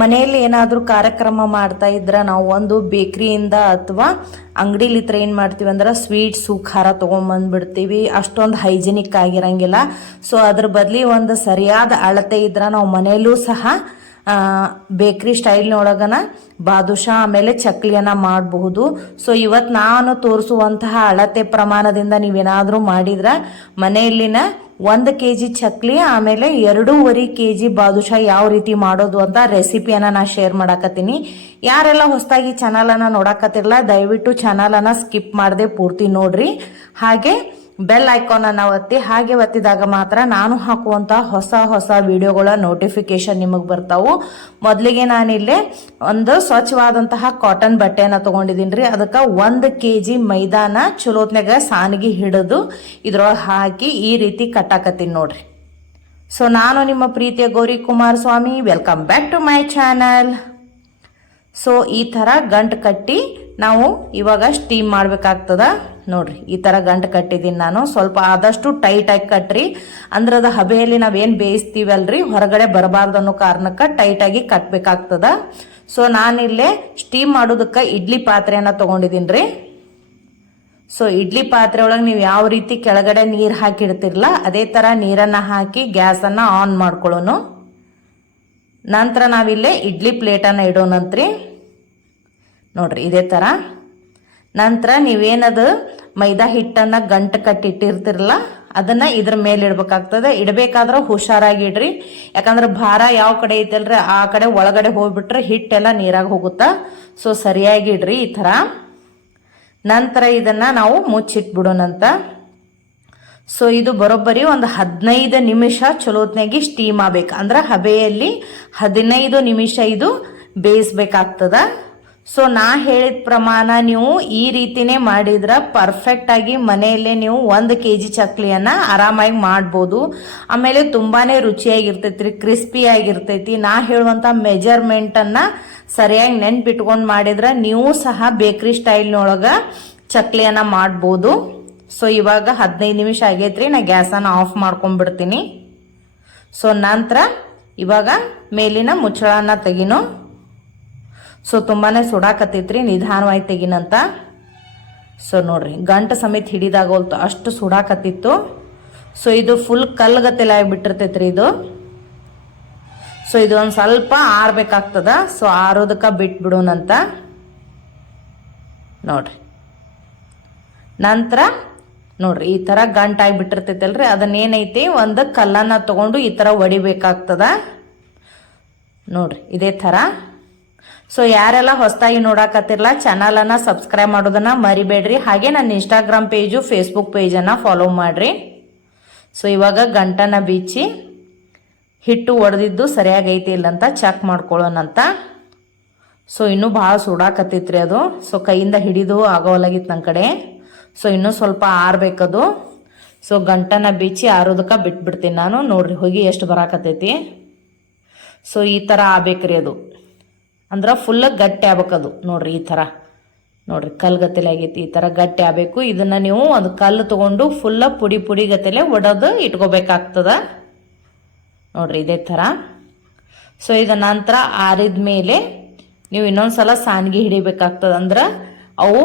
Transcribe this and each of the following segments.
ಮನೆಯಲ್ಲಿ ಏನಾದರೂ ಕಾರ್ಯಕ್ರಮ ಮಾಡ್ತಾ ಇದ್ರೆ ನಾವು ಒಂದು ಬೇಕ್ರಿಯಿಂದ ಅಥವಾ ಅಂಗಡಿಲಿ ಇತ್ರ ಏನು ಮಾಡ್ತೀವಿ ಅಂದ್ರೆ ಸ್ವೀಟ್ಸು ಖಾರ ತೊಗೊಂಬಂದ್ಬಿಡ್ತೀವಿ. ಅಷ್ಟೊಂದು ಹೈಜಿನಿಕ್ ಆಗಿರಂಗಿಲ್ಲ. ಸೊ ಅದ್ರ ಬದಲಿ ಒಂದು ಸರಿಯಾದ ಅಳತೆ ಇದ್ರೆ ನಾವು ಮನೆಯಲ್ಲೂ ಸಹ ಬೇಕ್ರಿ ಸ್ಟೈಲ್ನೊಳಗನ ಬಾದುಷಾ ಆಮೇಲೆ ಚಕ್ಲಿಯನ್ನ ಮಾಡಬಹುದು. ಸೊ ಇವತ್ತು ನಾನು ತೋರಿಸುವಂತಹ ಅಳತೆ ಪ್ರಮಾಣದಿಂದ ನೀವೇನಾದರೂ ಮಾಡಿದ್ರೆ ಮನೆಯಲ್ಲಿನ ಒಂದು ಕೆ ಜಿ ಚಕ್ಲಿ, ಆಮೇಲೆ ಎರಡೂವರೆ ಕೆ ಜಿ ಬಾದುಷಾ ಯಾವ ರೀತಿ ಮಾಡೋದು ಅಂತ ರೆಸಿಪಿಯನ್ನು ನಾ ಶೇರ್ ಮಾಡಾಕತ್ತೀನಿ. ಯಾರೆಲ್ಲ ಹೊಸದಾಗಿ ಚಾನಲನ್ನು ನೋಡಾಕತ್ತಿರಲ್ಲ ದಯವಿಟ್ಟು ಚಾನಲನ್ನು ಸ್ಕಿಪ್ ಮಾಡದೆ ಪೂರ್ತಿ ನೋಡ್ರಿ. ಹಾಗೆ ಬೆಲ್ ಐಕಾನ್ ಅನ್ನ ಒತ್ತಿ, ಹಾಗೆ ಒತ್ತಿದಾಗ ಮಾತ್ರ ನಾನು ಹಾಕುವಂತ ಹೊಸ ಹೊಸ ವಿಡಿಯೋಗಳ ನೋಟಿಫಿಕೇಶನ್ ನಿಮಗೆ ಬರ್ತಾವು. ಮೊದಲಿಗೆ ನಾನಿಲ್ಲಿ ಒಂದು ಸ್ವಚ್ಛವಾದಂತಹ ಕಾಟನ್ ಬಟ್ಟೆಯನ್ನ ತಗೊಂಡಿದ್ದೀನಿ ರೀ ಅದಕ್ಕೆ ಒಂದು ಕೆ ಜಿ ಮೈದಾನ ಚಲೋತ್ನಾಗ ಸಾನಿಗೆ ಹಿಡಿದು ಇದ್ರೊಳಗೆ ಹಾಕಿ ಈ ರೀತಿ ಕಟ್ಟಾಕತ್ತೀನಿ ನೋಡ್ರಿ. ಸೊ ನಾನು ನಿಮ್ಮ ಪ್ರೀತಿಯ Gowri Kumar Swamy welcome back to my channel so ಈ ಥರ ಗಂಟು ಕಟ್ಟಿ ನಾವು ಇವಾಗ ಸ್ಟೀಮ್ ಮಾಡ್ಬೇಕಾಗ್ತದ. ನೋಡ್ರಿ, ಈ ಥರ ಗಂಟು ಕಟ್ಟಿದ್ದೀನಿ ನಾನು. ಸ್ವಲ್ಪ ಆದಷ್ಟು ಟೈಟಾಗಿ ಕಟ್ರಿ. ಅಂದ್ರೆ ಅದು ಹಬೆಯಲ್ಲಿ ನಾವೇನು ಬೇಯಿಸ್ತೀವಲ್ರಿ, ಹೊರಗಡೆ ಬರಬಾರ್ದು ಅನ್ನೋ ಕಾರಣಕ್ಕೆ ಟೈಟಾಗಿ ಕಟ್ಬೇಕಾಗ್ತದ. ಸೊ ನಾನಿಲ್ಲೇ ಸ್ಟೀಮ್ ಮಾಡೋದಕ್ಕೆ ಇಡ್ಲಿ ಪಾತ್ರೆಯನ್ನ ತೊಗೊಂಡಿದ್ದೀನಿ ರೀ ಸೊ ಇಡ್ಲಿ ಪಾತ್ರೆ ಒಳಗೆ ನೀವು ಯಾವ ರೀತಿ ಕೆಳಗಡೆ ನೀರು ಹಾಕಿಡ್ತಿರಲ್ಲ ಅದೇ ಥರ ನೀರನ್ನು ಹಾಕಿ ಗ್ಯಾಸನ್ನು ಆನ್ ಮಾಡ್ಕೊಳ್ಳೋನು. ನಂತರ ನಾವಿಲ್ಲೇ ಇಡ್ಲಿ ಪ್ಲೇಟನ್ನು ಇಡೋಣಂತ್ರಿ. ನೋಡ್ರಿ, ಇದೇ ಥರ ನಂತರ ನೀವೇನದು ಮೈದಾ ಹಿಟ್ಟನ್ನು ಗಂಟು ಕಟ್ಟಿಟ್ಟಿರ್ತಿರಲ್ಲ, ಅದನ್ನ ಇದ್ರ ಮೇಲೆ ಇಡ್ಬೇಕಾಗ್ತದೆ. ಇಡಬೇಕಾದ್ರೆ ಹುಷಾರಾಗಿ ಇಡ್ರಿ ಯಾಕಂದ್ರೆ ಭಾರ ಯಾವ ಕಡೆ ಐತಲ್ರಿ? ಆ ಕಡೆ ಒಳಗಡೆ ಹೋಗ್ಬಿಟ್ರೆ ಹಿಟ್ಟೆಲ್ಲ ನೀರಾಗಿ ಹೋಗುತ್ತಾ? ಸೊ ಸರಿಯಾಗಿ ಇಡ್ರಿ ಈ ಥರ. ನಂತರ ಇದನ್ನ ನಾವು ಮುಚ್ಚಿಟ್ಬಿಡೋಣಂತ. ಸೊ ಇದು ಬರೋಬ್ಬರಿ ಒಂದು ಹದಿನೈದು ನಿಮಿಷ ಚಲೋತ್ನಾಗಿ ಸ್ಟೀಮ್ ಆಗ್ಬೇಕು. ಅಂದ್ರೆ ಹಬೆಯಲ್ಲಿ ಹದಿನೈದು ನಿಮಿಷ ಇದು ಬೇಯಿಸ್ಬೇಕಾಗ್ತದ. ಸೊ ನಾ ಹೇಳಿದ ಪ್ರಮಾಣ ನೀವು ಈ ರೀತಿನೇ ಮಾಡಿದ್ರೆ ಪರ್ಫೆಕ್ಟ್ ಆಗಿ ಮನೆಯಲ್ಲೇ ನೀವು ಒಂದು ಕೆ ಜಿ ಚಕ್ಲಿಯನ್ನ ಆರಾಮಾಗಿ ಮಾಡ್ಬೋದು. ಆಮೇಲೆ ತುಂಬಾನೇ ರುಚಿಯಾಗಿರ್ತೈತಿ ಕ್ರಿಸ್ಪಿ ಆಗಿರ್ತೈತಿ. ನಾ ಮೆಜರ್ಮೆಂಟ್ ಅನ್ನ ಸರಿಯಾಗಿ ನೆನ್ಪಿಟ್ಕೊಂಡು ಮಾಡಿದ್ರೆ ನೀವು ಸಹ ಬೇಕ್ರಿ ಸ್ಟೈಲ್ನೊಳಗ ಚಕ್ಲಿಯನ್ನ ಮಾಡ್ಬೋದು. ಸೊ ಇವಾಗ ಹದಿನೈದು ನಿಮಿಷ ಆಗೈತ್ರಿ, ನಾ ಗ್ಯಾಸನ್ನು ಆಫ್ ಮಾಡ್ಕೊಂಡ್ಬಿಡ್ತೀನಿ. ಸೊ ನಂತರ ಇವಾಗ ಮೇಲಿನ ಮುಚ್ಚಳನ್ನ ತೆಗಿನು ಸೊ ತುಂಬಾನೇ ಸುಡಾಕತ್ತೈತ್ರಿ, ನಿಧಾನವಾಗಿ ತೆಗಿನಂತ. ಸೊ ನೋಡ್ರಿ, ಗಂಟ ಸಮೇತ ಹಿಡಿದಾಗೋಲ್ತು ಅಷ್ಟು ಸುಡಾಕತ್ತಿತ್ತು. ಸೊ ಇದು ಫುಲ್ ಕಲ್ಗತೆಲ್ಲ ಆಗಿಬಿಟ್ಟಿರ್ತೈತ್ರಿ ಇದು. ಸೊ ಇದು ಒಂದು ಸ್ವಲ್ಪ ಆರ್ಬೇಕಾಗ್ತದ. ಸೊ ಆರೋದಕ್ಕೆ ಬಿಟ್ಬಿಡೋಣಂತ ನೋಡ್ರಿ. ನಂತರ, ನೋಡ್ರಿ, ಈ ಥರ ಗಂಟಾಗಿ ಬಿಟ್ಟಿರ್ತೈತಲ್ರಿ ಅದನ್ನೇನೈತಿ, ಒಂದು ಕಲ್ಲನ್ನ ತಗೊಂಡು ಈ ಥರ ಒಡಿಬೇಕಾಗ್ತದ. ನೋಡ್ರಿ, ಇದೇ ಥರ ಸೊ ಯಾರೆಲ್ಲ ಹೊಸದಾಗಿ ನೋಡಾಕತ್ತಿರಲ್ಲ ಚಾನಲನ್ನು ಸಬ್ಸ್ಕ್ರೈಬ್ ಮಾಡೋದನ್ನ ಮರಿಬೇಡ್ರಿ. ಹಾಗೆ ನನ್ನ ಇನ್ಸ್ಟಾಗ್ರಾಮ್ ಪೇಜು ಫೇಸ್ಬುಕ್ ಪೇಜನ್ನು ಫಾಲೋ ಮಾಡ್ರಿ. ಸೊ ಇವಾಗ ಗಂಟನ ಬೀಚಿ, ಹಿಟ್ಟು ಒಡೆದಿದ್ದು ಸರಿಯಾಗೈತಿ ಇಲ್ಲ ಅಂತ ಚೆಕ್ ಮಾಡ್ಕೊಳ್ಳೋಣಂತ. ಸೊ ಇನ್ನೂ ಭಾಳ ಸುಡಾಕತ್ತೈತ್ರಿ ಅದು. ಸೊ ಕೈಯಿಂದ ಹಿಡಿದು ಆಗೋಲಾಗಿತ್ತು ನನ್ನ ಕಡೆ. ಸೊ ಇನ್ನೂ ಸ್ವಲ್ಪ ಆರ್ಬೇಕದು. ಸೊ ಗಂಟನ ಬೀಚಿ ಆರೋದಕ್ಕೆ ಬಿಟ್ಬಿಡ್ತೀನಿ ನಾನು. ನೋಡ್ರಿ, ಹೋಗಿ ಎಷ್ಟು ಬರಾಕತ್ತೈತಿ. ಸೊ ಈ ಥರ ಆಗ್ಬೇಕ್ರಿ ಅದು. ಅಂದ್ರೆ ಫುಲ್ ಗಟ್ಟಿ ಆಗ್ಬೇಕದು. ನೋಡ್ರಿ ಈ ಥರ. ನೋಡ್ರಿ ಕಲ್ಲು ಗತ್ತಲೆ ಆಗೈತಿ ಈ ಥರ ಗಟ್ಟಿ ಆಗಬೇಕು. ಇದನ್ನು ನೀವು ಒಂದು ಕಲ್ಲು ತೊಗೊಂಡು ಫುಲ್ಲ ಪುಡಿ ಪುಡಿ ಗತಿಲೆ ಒಡೋದು ಇಟ್ಕೋಬೇಕಾಗ್ತದ. ನೋಡ್ರಿ ಇದೇ ಥರ. ಸೊ ಇದ ನಂತರ ಆರಿದ ಮೇಲೆ ನೀವು ಇನ್ನೊಂದು ಸಲ ಸಾನ್ಗಿ ಹಿಡಿಬೇಕಾಗ್ತದೆ. ಅಂದ್ರೆ ಅವು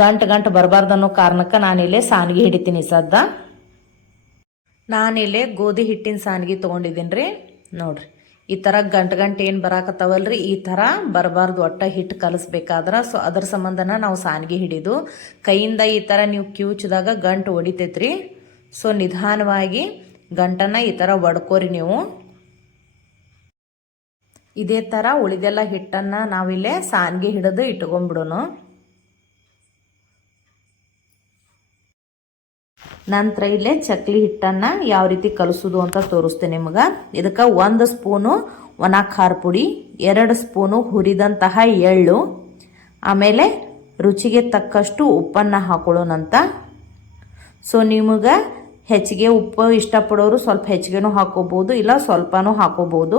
ಗಂಟು ಗಂಟು ಬರಬಾರ್ದು ಅನ್ನೋ ಕಾರಣಕ್ಕೆ ನಾನಿಲ್ಲಿ ಸಾನ್ಗಿ ಹಿಡಿತೀನಿ ಸದ್ದ. ನಾನಿಲ್ಲಿ ಗೋಧಿ ಹಿಟ್ಟಿನ ಸಾನ್ಗಿ ತೊಗೊಂಡಿದ್ದೀನಿ ರೀ. ನೋಡ್ರಿ. ಈ ಥರ ಗಂಟು ಗಂಟು ಏನು ಬರಾಕತ್ತಾವಲ್ರಿ? ಈ ಥರ ಬರಬಾರ್ದು, ಒಟ್ಟ ಹಿಟ್ಟು ಕಲಿಸ್ಬೇಕಾದ್ರೆ. ಸೊ ಅದ್ರ ಸಂಬಂಧನ ನಾವು ಸಾನ್ಗೆ ಹಿಡಿದು, ಕೈಯಿಂದ ಈ ಥರ ನೀವು ಕ್ಯೂಚಿದಾಗ ಗಂಟು ಹೊಡಿತೈತ್ರಿ ಸೊ ನಿಧಾನವಾಗಿ ಗಂಟನ್ನ ಈ ಥರ ಒಡ್ಕೋರಿ ನೀವು. ಇದೇ ಥರ ಉಳಿದೆಲ್ಲ ಹಿಟ್ಟನ್ನು ನಾವಿಲ್ಲೇ ಸಾನ್ಗೆ ಹಿಡಿದು ಇಟ್ಕೊಂಡ್ಬಿಡೋನು. ನಂತರ ಇಲ್ಲೇ ಚಕ್ಲಿ ಹಿಟ್ಟನ್ನು ಯಾವ ರೀತಿ ಕಲಸೋದು ಅಂತ ತೋರಿಸ್ತೇನೆ ನಿಮಗೆ. ಇದಕ್ಕೆ ಒಂದು ಸ್ಪೂನು ಒಣ ಖಾರ ಪುಡಿ, ಎರಡು ಸ್ಪೂನು ಹುರಿದಂತಹ ಎಳ್ಳು, ಆಮೇಲೆ ರುಚಿಗೆ ತಕ್ಕಷ್ಟು ಉಪ್ಪನ್ನು ಹಾಕೊಳ್ಳೋಣಂತ. ಸೊ ನಿಮಗೆ ಹೆಚ್ಚಿಗೆ ಉಪ್ಪು ಇಷ್ಟಪಡೋರು ಸ್ವಲ್ಪ ಹೆಚ್ಚಿಗೆನೂ ಹಾಕೋಬೋದು, ಇಲ್ಲ ಸ್ವಲ್ಪನೂ ಹಾಕೋಬೋದು.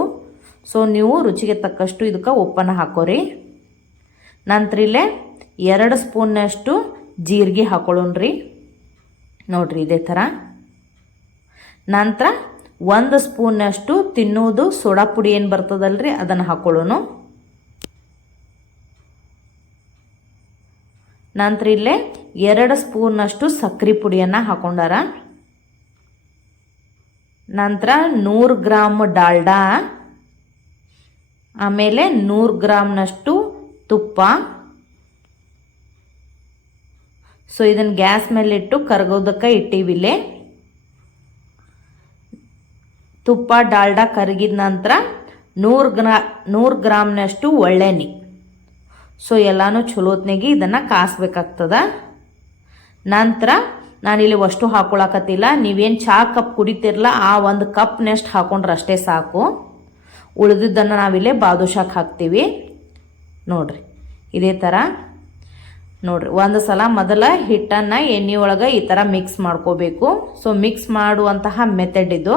ಸೊ ನೀವು ರುಚಿಗೆ ತಕ್ಕಷ್ಟು ಇದಕ್ಕೆ ಉಪ್ಪನ್ನು ಹಾಕೋರಿ. ನಂತರ ಇಲ್ಲೇ ಎರಡು ಸ್ಪೂನ್ನಷ್ಟು ಜೀರಿಗೆ ಹಾಕೊಳ್ಳೋಣ್ರಿ. ನೋಡ್ರಿ ಇದೇ ಥರ ನಂತರ ಒಂದು ಸ್ಪೂನಷ್ಟು ತಿನ್ನೋದು ಸೋಡಾ ಪುಡಿ ಏನು ಬರ್ತದಲ್ರಿ ಅದನ್ನು ಹಾಕೊಳ್ಳೋನು. ನಂತರ ಇಲ್ಲೇ ಎರಡು ಸ್ಪೂನಷ್ಟು ಸಕ್ಕರೆ ಪುಡಿಯನ್ನು ಹಾಕೊಂಡಾರ. ನಂತರ ನೂರು ಗ್ರಾಮ್ ಡಾಲ್ಡಾ. ಆಮೇಲೆ ನೂರು ಗ್ರಾಮ್ನಷ್ಟು ತುಪ್ಪ. ಸೊ ಇದನ್ನು ಗ್ಯಾಸ್ ಮೇಲೆ ಇಟ್ಟು ಕರಗೋದಕ್ಕೆ ಇಟ್ಟಿವಿಲೆ ತುಪ್ಪ, ಡಾಲ್ಡಾ ಕರಗಿದ ನಂತರ ನೂರು ಗ್ರಾ, ನೂರು ಗ್ರಾಮ್ನಷ್ಟು ಒಳ್ಳೆಣ್ಣೆ. ಸೊ ಎಲ್ಲನೂ ಚಲೋತ್ನಾಗಿ ಇದನ್ನು ಕಾಸ್ಬೇಕಾಗ್ತದ. ನಂತರ ನಾನಿಲ್ಲಿ ಅಷ್ಟು ಹಾಕೊಳಕತ್ತಿಲ್ಲ. ನೀವೇನು ಚಹಾ ಕಪ್ ಕುಡಿತಿರಲ್ಲ ಆ ಒಂದು ಕಪ್ನಷ್ಟು ಹಾಕೊಂಡ್ರೆ ಅಷ್ಟೇ ಸಾಕು. ಉಳಿದಿದ್ದನ್ನು ನಾವಿಲ್ಲಿ ಬಾದುಷಾಕ್ ಹಾಕ್ತೀವಿ. ನೋಡ್ರಿ, ಇದೇ ಥರ ನೋಡ್ರಿ, ಒಂದು ಸಲ ಮೊದಲ ಹಿಟ್ಟನ್ನು ಎಣ್ಣೆ ಒಳಗೆ ಈ ಥರ ಮಿಕ್ಸ್ ಮಾಡ್ಕೋಬೇಕು. ಸೊ ಮಿಕ್ಸ್ ಮಾಡುವಂತಹ ಮೆಥಡ್ ಇದು.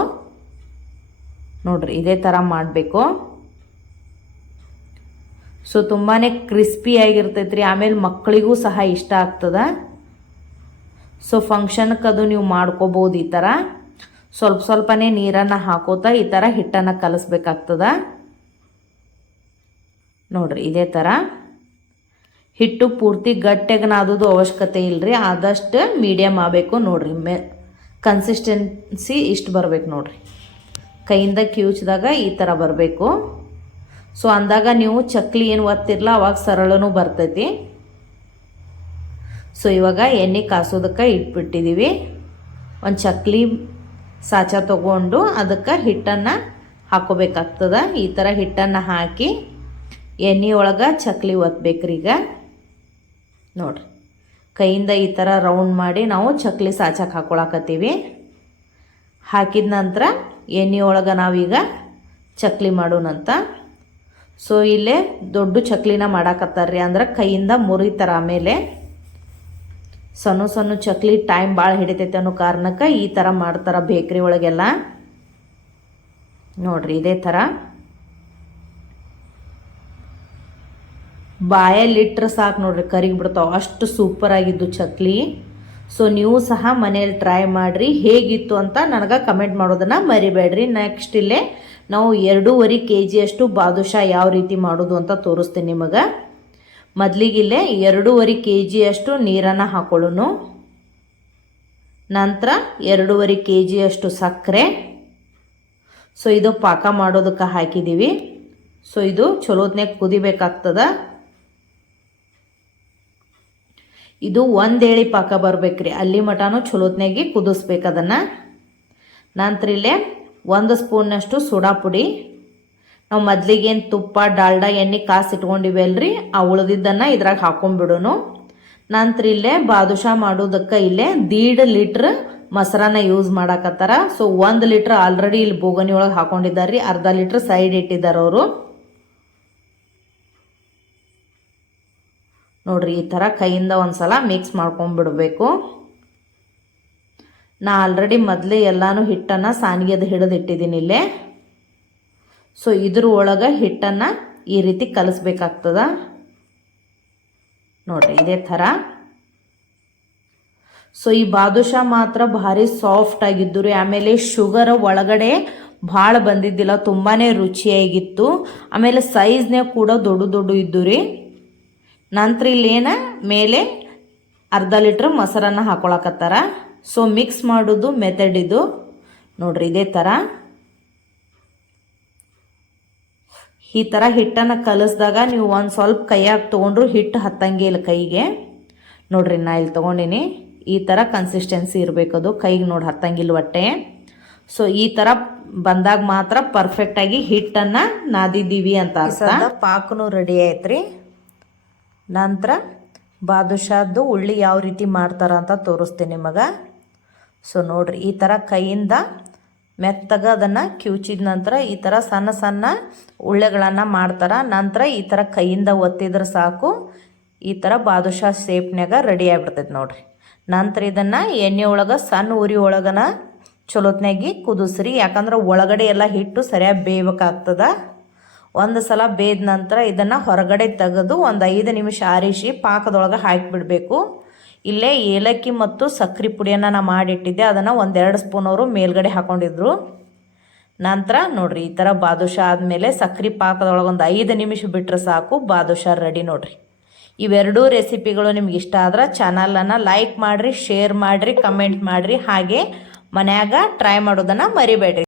ನೋಡ್ರಿ, ಇದೇ ಥರ ಮಾಡಬೇಕು. ಸೊ ತುಂಬಾ ಕ್ರಿಸ್ಪಿಯಾಗಿರ್ತೈತೆ ರೀ ಆಮೇಲೆ ಮಕ್ಕಳಿಗೂ ಸಹ ಇಷ್ಟ ಆಗ್ತದ. ಸೊ ಫಂಕ್ಷನ್ಗೆ ಅದು ನೀವು ಮಾಡ್ಕೋಬೋದು ಈ ಥರ ಸ್ವಲ್ಪ ಸ್ವಲ್ಪನೇ ನೀರನ್ನು ಹಾಕೋತಾ ಈ ಥರ ಹಿಟ್ಟನ್ನು ಕಲಿಸ್ಬೇಕಾಗ್ತದ. ನೋಡ್ರಿ, ಇದೇ ಥರ ಹಿಟ್ಟು ಪೂರ್ತಿ ಗಟ್ಟಿಗೆ ನಾದೋದು ಅವಶ್ಯಕತೆ ಇಲ್ಲರಿ ಆದಷ್ಟು ಮೀಡಿಯಮ್ ಆಗಬೇಕು ನೋಡ್ರಿ. ಮೆ ಕನ್ಸಿಸ್ಟೆನ್ಸಿ ಇಷ್ಟು ಬರಬೇಕು ನೋಡ್ರಿ. ಕೈಯಿಂದ ಕಿವುಚಿದಾಗ ಈ ಥರ ಬರಬೇಕು. ಸೊ ಅಂದಾಗ ನೀವು ಚಕ್ಲಿ ಏನು ಒತ್ತಿರಲ್ಲ ಅವಾಗ ಸರಳನೂ ಬರ್ತೈತಿ. ಸೊ ಇವಾಗ ಎಣ್ಣೆ ಕಾಸೋದಕ್ಕೆ ಇಟ್ಬಿಟ್ಟಿದ್ದೀವಿ ಒಂದು ಚಕ್ಲಿ ಸಾಚ ತಗೊಂಡು ಅದಕ್ಕೆ ಹಿಟ್ಟನ್ನು ಹಾಕೋಬೇಕಾಗ್ತದ. ಈ ಥರ ಹಿಟ್ಟನ್ನು ಹಾಕಿ ಎಣ್ಣೆ ಒಳಗೆ ಚಕ್ಲಿ ಈಗ ನೋಡ್ರಿ. ಕೈಯಿಂದ ಈ ಥರ ರೌಂಡ್ ಮಾಡಿ ನಾವು ಚಕ್ಲಿ ಸಾಚಕ್ಕೆ ಹಾಕೊಳಕತ್ತೀವಿ. ಹಾಕಿದ ನಂತರ ಎಣ್ಣೆ ಒಳಗೆ ನಾವೀಗ ಚಕ್ಲಿ ಮಾಡೋಣಂತ. ಸೊ ಇಲ್ಲೇ ದೊಡ್ಡ ಚಕ್ಲಿನ ಮಾಡಾಕತ್ತಾರ್ರಿ ಅಂದ್ರೆ ಕೈಯಿಂದ ಮುರಿತಾರ ಆಮೇಲೆ ಸಣ್ಣ ಸಣ್ಣ ಚಕ್ಲಿ ಟೈಮ್ ಭಾಳ ಹಿಡಿತೈತೆ ಅನ್ನೋ ಕಾರಣಕ್ಕೆ ಈ ಥರ ಮಾಡ್ತಾರೆ ಬೇಕ್ರಿ ಒಳಗೆಲ್ಲ. ನೋಡ್ರಿ, ಇದೇ ಥರ ಬಾಯಲ್ಲಿಟ್ರೆ ಸಾಕು ನೋಡ್ರಿ, ಕರಿಗಿಬಿಡ್ತಾವೆ. ಅಷ್ಟು ಸೂಪರ್ ಆಗಿದ್ದು ಚಕ್ಲಿ. ಸೊ ನೀವು ಸಹ ಮನೇಲಿ ಟ್ರೈ ಮಾಡಿರಿ. ಹೇಗಿತ್ತು ಅಂತ ನನಗೆ ಕಮೆಂಟ್ ಮಾಡೋದನ್ನು ಮರಿಬೇಡ್ರಿ. ನೆಕ್ಸ್ಟ್ ಇಲ್ಲೇ ನಾವು ಎರಡೂವರೆ ಕೆ ಜಿಯಷ್ಟು ಬಾದುಷಾ ಯಾವ ರೀತಿ ಮಾಡೋದು ಅಂತ ತೋರಿಸ್ತೀನಿ ನಿಮಗೆ. ಮೊದಲಿಗಿಲ್ಲೇ ಎರಡೂವರೆ ಕೆ ಜಿಯಷ್ಟು ನೀರನ್ನು ಹಾಕೊಳ್ಳೋನು. ನಂತರ ಎರಡೂವರೆ ಕೆ ಜಿಯಷ್ಟು ಸಕ್ಕರೆ. ಸೊ ಇದು ಪಾಕ ಮಾಡೋದಕ್ಕೆ ಹಾಕಿದ್ದೀವಿ ಸೊ ಇದು ಚಲೋತ್ನಾಗ ಕುದಿಬೇಕಾಗ್ತದ. ಇದು ಒಂದೇಳಿ ಪಾಕ ಬರ್ಬೇಕ್ರಿ. ಅಲ್ಲಿ ಮಟನೂ ಚಲೋತ್ನಾಗಿ ಕುದಿಸ್ಬೇಕು ಅದನ್ನು. ನಂತರ ಇಲ್ಲೇ ಒಂದು ಸ್ಪೂನ್ನಷ್ಟು ಸೋಡಾ ಪುಡಿ. ನಾವು ಮೊದ್ಲಿಗೇನು ತುಪ್ಪ, ಡಾಲ್ಡಾ, ಎಣ್ಣೆ, ಕಾಸು ಇಟ್ಕೊಂಡಿವಿ ಅಲ್ರಿ ಆ ಉಳಿದಿದ್ದನ್ನು ಇದ್ರಾಗ ಹಾಕೊಂಡ್ಬಿಡೋನು ನಂತರ ಇಲ್ಲೇ ಬಾದುಷಾ ಮಾಡೋದಕ್ಕೆ ಇಲ್ಲೇ ದೀಡ್ ಲೀಟ್ರ್ ಮೊಸರನ್ನ ಯೂಸ್ ಮಾಡಾಕತ್ತಾರ. ಸೊ ಒಂದು ಲೀಟ್ರ್ ಆಲ್ರೆಡಿ ಇಲ್ಲಿ ಬೋಗನಿ ಒಳಗೆ ಹಾಕೊಂಡಿದ್ದಾರೆ ಅರ್ಧ ಲೀಟ್ರ್ ಸೈಡ್ ಇಟ್ಟಿದ್ದಾರೆ ಅವರು. ನೋಡ್ರಿ, ಈ ಥರ ಕೈಯಿಂದ ಒಂದ್ಸಲ ಮಿಕ್ಸ್ ಮಾಡ್ಕೊಂಡ್ಬಿಡ್ಬೇಕು. ನಾ ಆಲ್ರೆಡಿ ಮೊದಲೇ ಎಲ್ಲಾನು ಹಿಟ್ಟನ್ನು ಸಾನಿಗೆದು ಹಿಡಿದಿಟ್ಟಿದ್ದೀನಿ ಇಲ್ಲೇ. ಸೊ ಇದ್ರ ಒಳಗೆ ಹಿಟ್ಟನ್ನು ಈ ರೀತಿ ಕಲಿಸ್ಬೇಕಾಗ್ತದ. ನೋಡಿರಿ, ಇದೇ ಥರ. ಸೊ ಈ ಬಾದುಷಾ ಮಾತ್ರ ಭಾರಿ ಸಾಫ್ಟ್ ಆಗಿದ್ದು ರೀ, ಆಮೇಲೆ ಶುಗರ್ ಒಳಗಡೆ ಭಾಳ ಬಂದಿದ್ದಿಲ್ಲ ತುಂಬಾ ರುಚಿಯಾಗಿತ್ತು. ಆಮೇಲೆ ಸೈಜ್ನೇ ಕೂಡ ದೊಡ್ಡ ದೊಡ್ಡ ಇದ್ದು ರೀ. ನಂತರ ಇಲ್ಲೇನ ಮೇಲೆ ಅರ್ಧ ಲೀಟ್ರ್ ಮೊಸರನ್ನು ಹಾಕೊಳಕತ್ತಾರ. ಸೊ ಮಿಕ್ಸ್ ಮಾಡೋದು ಮೆಥಡ್ ಇದು. ನೋಡ್ರಿ ಇದೇ ಥರ ಈ ಥರ ಹಿಟ್ಟನ್ನು ಕಲಿಸ್ದಾಗ ನೀವು ಒಂದು ಸ್ವಲ್ಪ ಕೈಯಾಗಿ ತೊಗೊಂಡ್ರು ಹಿಟ್ಟು ಹತ್ತಂಗೆ ಇಲ್ಲ ಕೈಗೆ. ನೋಡ್ರಿ ನಾ ಇಲ್ಲಿ ತೊಗೊಂಡಿನಿ. ಈ ಥರ ಕನ್ಸಿಸ್ಟೆನ್ಸಿ ಇರಬೇಕದು ಕೈಗೆ ನೋಡಿ ಹತ್ತಂಗಿಲ್ಲ ಹೊಟ್ಟೆ. ಸೊ ಈ ಥರ ಬಂದಾಗ ಮಾತ್ರ ಪರ್ಫೆಕ್ಟಾಗಿ ಹಿಟ್ಟನ್ನು ನಾದಿದ್ದೀವಿ ಅಂತ ಅರ್ಥ. ಪಾಕನು ರೆಡಿ ಆಯ್ತ್ರಿ. ನಂತರ ಬಾದುಷಾದ್ದು ಉಳ್ಳಿ ಯಾವ ರೀತಿ ಮಾಡ್ತಾರ ಅಂತ ತೋರಿಸ್ತೀನಿ ನಿಮಗೆ. ಸೊ ನೋಡ್ರಿ, ಈ ಥರ ಕೈಯಿಂದ ಮೆತ್ತಗ ಅದನ್ನು ಕಿವುಚಿದ ನಂತರ ಈ ಥರ ಸಣ್ಣ ಸಣ್ಣ ಉಳ್ಳೆಗಳನ್ನು ಮಾಡ್ತಾರೆ. ನಂತರ ಈ ಥರ ಕೈಯಿಂದ ಒತ್ತಿದ್ರೆ ಸಾಕು. ಈ ಥರ ಬಾದುಷಾ ಶೇಪ್ನ್ಯಾಗ ರೆಡಿ ಆಗಿಬಿಡ್ತೈತೆ ನೋಡ್ರಿ. ನಂತರ ಇದನ್ನು ಎಣ್ಣೆ ಒಳಗೆ, ಸಣ್ಣ ಉರಿ ಒಳಗನ ಚಲೋತ್ನಾಗಿ ಕುದಿಸ್ರಿ. ಯಾಕಂದ್ರೆ ಒಳಗಡೆ ಎಲ್ಲ ಹಿಟ್ಟು ಸರಿಯಾಗಿ ಬೇಯಬೇಕಾಗ್ತದ. ಒಂದು ಸಲ ಬೇದ ನಂತರ ಇದನ್ನು ಹೊರಗಡೆ ತೆಗೆದು ಒಂದು ಐದು ನಿಮಿಷ ಆರಿಸಿ ಪಾಕದೊಳಗೆ ಹಾಕಿಬಿಡಬೇಕು. ಇಲ್ಲೇ ಏಲಕ್ಕಿ ಮತ್ತು ಸಕ್ಕರೆ ಪುಡಿಯನ್ನು ನಾನು ಮಾಡಿಟ್ಟಿದ್ದೆ. ಅದನ್ನು ಒಂದೆರಡು ಸ್ಪೂನ್ ಅವರು ಮೇಲ್ಗಡೆ ಹಾಕೊಂಡಿದ್ರು. ನಂತರ ನೋಡ್ರಿ, ಈ ಥರ ಬಾದುಷಾ ಆದಮೇಲೆ ಸಕ್ಕರೆ ಪಾಕದೊಳಗೆ ಒಂದು ಐದು ನಿಮಿಷ ಬಿಟ್ಟರೆ ಸಾಕು. ಬಾದುಷಾ ರೆಡಿ ನೋಡ್ರಿ. ಇವೆರಡೂ ರೆಸಿಪಿಗಳು ನಿಮ್ಗೆ ಇಷ್ಟ ಆದ್ರೆ ಚಾನಲನ್ನು ಲೈಕ್ ಮಾಡಿರಿ ಶೇರ್ ಮಾಡಿರಿ ಕಮೆಂಟ್ ಮಾಡಿರಿ. ಹಾಗೆ ಮನ್ಯಾಗ ಟ್ರೈ ಮಾಡೋದನ್ನು ಮರಿಬೇಡ್ರಿ.